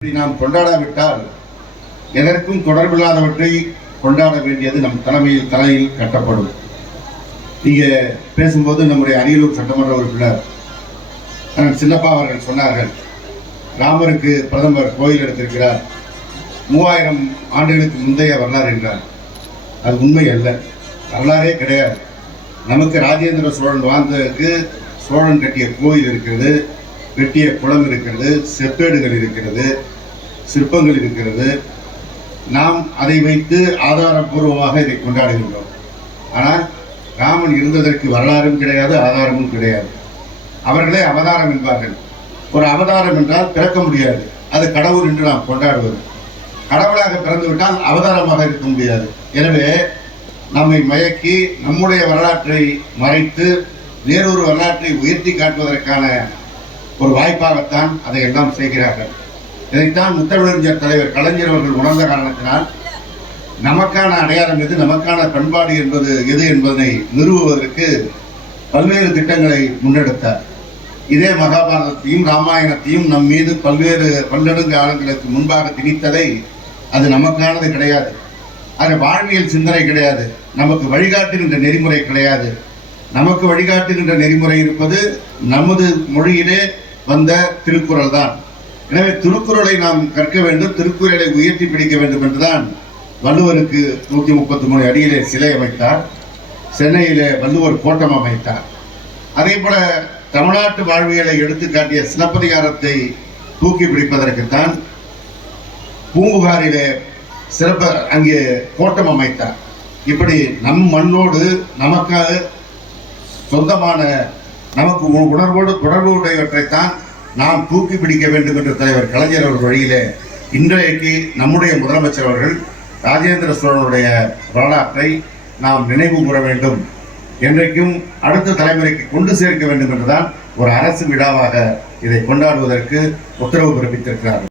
நாம் கொண்டாடாவிட்டால் எதற்கும் தொடர்பில்லாதவற்றை கொண்டாட வேண்டியது நம் தலையில் கட்டப்படும். இங்கே பேசும்போது நம்முடைய அரியலூர் சட்டமன்ற உறுப்பினர் சின்னப்பா அவர்கள் சொன்னார்கள், ராமருக்கு பிரதமர் கோயில் எடுத்திருக்கிறார், 3000 ஆண்டுகளுக்கு முந்தைய வரலாறு என்றார். அது உண்மை அல்ல, வரலாறே கிடையாது. நமக்கு ராஜேந்திர சோழன் வாழ்ந்ததற்கு சோழன் கட்டிய கோயில் இருக்கிறது, வெட்டிய குளம் இருக்கிறது, செப்பேடுகள் இருக்கிறது, சிற்பங்கள் இருக்கிறது. நாம் அதை வைத்து ஆதாரபூர்வமாக இதை கொண்டாடுகின்றோம். ஆனால் ராமன் இருந்ததற்கு வரலாறும் கிடையாது, ஆதாரமும் கிடையாது. அவர்களே அவதாரம் என்பார்கள். ஒரு அவதாரம் என்றால் பிறக்க முடியாது, அது கடவுள் என்று நாம் கொண்டாடுவது. கடவுளாக பிறந்துவிட்டால் அவதாரமாக இருக்க முடியாது. எனவே நம்மை மயக்கி நம்முடைய வரலாற்றை மறைத்து வேறொரு வரலாற்றை உயர்த்தி காட்டுவதற்கான ஒரு வாய்ப்பாகத்தான் அதையெல்லாம் செய்கிறார்கள். இதைத்தான் முத்தமிழறிஞர் தலைவர் கலைஞர் அவர்கள் உணர்ந்த காரணத்தினால் நமக்கான அடையாளம் எது, நமக்கான பண்பாடு என்பது எது என்பதனை நிறுவுவதற்கு பல்வேறு திட்டங்களை முன்னெடுத்தார். இதே மகாபாரதத்தையும் ராமாயணத்தையும் நம் மீது பன்னெடுங்கு ஆண்டுகளுக்கு முன்பாக திணித்ததை அது நமக்கானது கிடையாது. அது வாழ்வியல் சிந்தனை கிடையாது, நமக்கு வழிகாட்டுகின்ற நெறிமுறை கிடையாது. நமக்கு வழிகாட்டுகின்ற நெறிமுறை இருப்பது நமது மொழியிலே வந்த திருக்குறள் தான். எனவே திருக்குறளை நாம் கற்க வேண்டும், திருக்குறளை உயர்த்தி பிடிக்க வேண்டும் என்றுதான் வள்ளுவருக்கு 133 அடியிலே சிலை அமைத்தார், சென்னையிலே வள்ளுவர் கோட்டம் அமைத்தார். அதே போல தமிழ்நாட்டு வாழ்வியலை எடுத்துக்காட்டிய சிலப்பதிகாரத்தை தூக்கி பிடிப்பதற்குத்தான் பூம்புகாரிலே அங்கே கோட்டம் அமைத்தார். இப்படி நம் மண்ணோடு நமக்காக சொந்தமான நமக்கு உணர்வோடு தொடர்பு உடையவற்றைத்தான் நாம் தூக்கி பிடிக்க வேண்டும் என்று தலைவர் கலைஞர் அவர்கள் வழியிலே இன்றைக்கு நம்முடைய முதலமைச்சர் அவர்கள் ராஜேந்திர சோழனுடைய வரலாற்றை நாம் நினைவு கூற வேண்டும், என்றைக்கும் அடுத்த தலைமுறைக்கு கொண்டு சேர்க்க வேண்டும் என்றுதான் ஒரு அரசு விழாவாக இதை கொண்டாடுவதற்கு உத்தரவு பிறப்பித்திருக்கிறார்கள்.